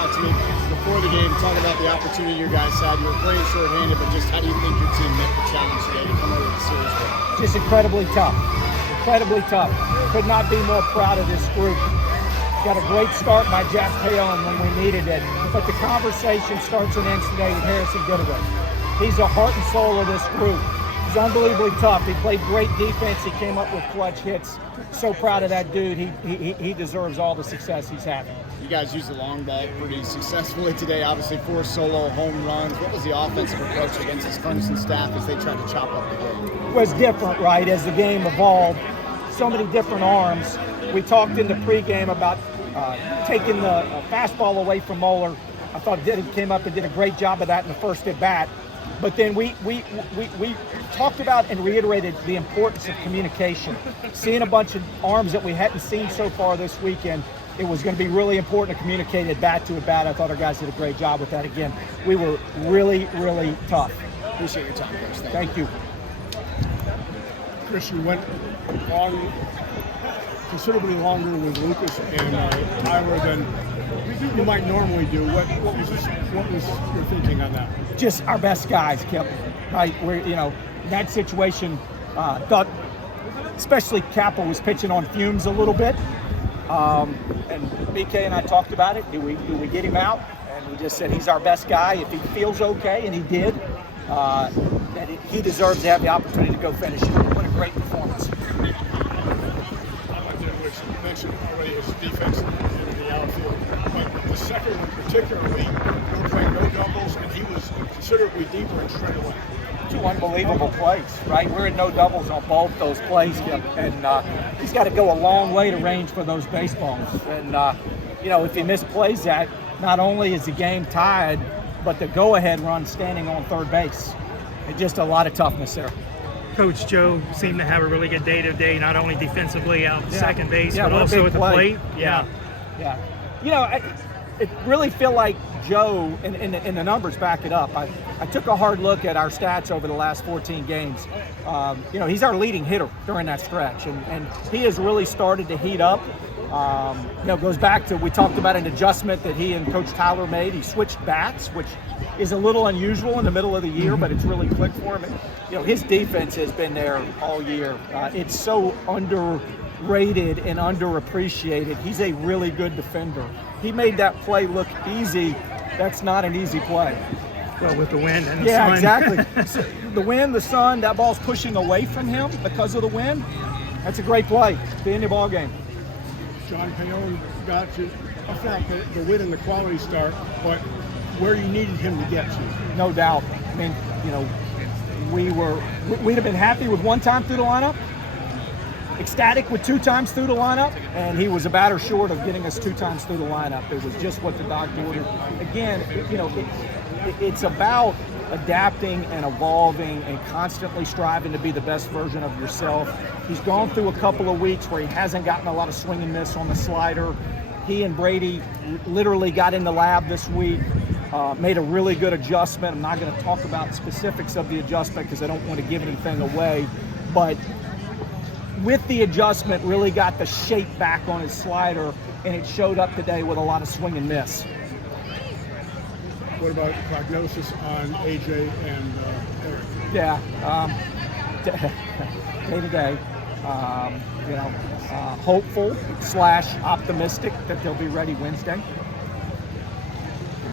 talk to me before the game, talk about the opportunity you guys had. You were playing shorthanded, but just how do you think your team met the challenge today to come over the series with? Just incredibly tough. Incredibly tough. Could not be more proud of this group. Got a great start by Jack Payon when we needed it, but the conversation starts and ends today with Harrison Goodaway. He's the heart and soul of this group. He's unbelievably tough. He played great defense. He came up with clutch hits. So proud of that dude. He deserves all the success he's having. You guys used the long ball pretty successfully today. Obviously, 4 solo home runs. What was the offensive approach against this Clemson staff as they tried to chop up the game? It was different, right, as the game evolved. So many different arms. We talked in the pregame about taking the fastball away from Moeller. I thought he came up and did a great job of that in the first at bat. But then we talked about and reiterated the importance of communication. Seeing a bunch of arms that we hadn't seen so far this weekend, it was going to be really important to communicate at bat to at bat. I thought our guys did a great job with that again. We were really, really tough. Appreciate your time, Coach. Thank you. Chris, you went long, considerably longer with Lucas and Tyler than you might normally do. What was your thinking on that? Just our best guys, Kip. Right, we're in that situation. Thought, especially Capel was pitching on fumes a little bit, and BK and I talked about it. Do we get him out? And we just said he's our best guy. If he feels okay, and he did, that he deserves to have the opportunity to go finish it. What a great performance. You mentioned already his defense in the outfield, but the second one particularly, you were playing no doubles, and he was considerably deeper and straight away. 2 unbelievable plays, right? We're in no doubles on both those plays, Kip, and he's got to go a long way to range for those baseballs. And if he misplays that, not only is the game tied, but the go-ahead run standing on third base. It's just a lot of toughness there. Coach Joe seemed to have a really good day today, not only defensively out second base, but what a also big at the play. plate. Yeah. It really feel like Joe, and the numbers back it up. I took a hard look at our stats over the last 14 games. He's our leading hitter during that stretch, and he has really started to heat up. Goes back to, we talked about an adjustment that he and Coach Tyler made. He switched bats, which is a little unusual in the middle of the year, but it's really clicked for him. And, his defense has been there all year. It's so underrated and underappreciated. He's a really good defender. He made that play look easy. That's not an easy play. Well, with the wind and the sun. Yeah, exactly. So the wind, the sun, that ball's pushing away from him because of the wind. That's a great play. The end of the ball game. John Payon got you, I felt the win and the quality start, but where you needed him to get to. No doubt. I mean, we'd have been happy with 1 time through the lineup, ecstatic with 2 times through the lineup, and he was a batter short of getting us 2 times through the lineup. It was just what the doctor ordered. Again, it's about adapting and evolving and constantly striving to be the best version of yourself. He's gone through a couple of weeks where he hasn't gotten a lot of swing and miss on the slider. He and Brady literally got in the lab this week, made a really good adjustment. I'm not going to talk about specifics of the adjustment because I don't want to give anything away, but with the adjustment really got the shape back on his slider, and it showed up today with a lot of swing and miss. What about the prognosis on AJ and Eric? Yeah, day to day. Hopeful / optimistic that they'll be ready Wednesday.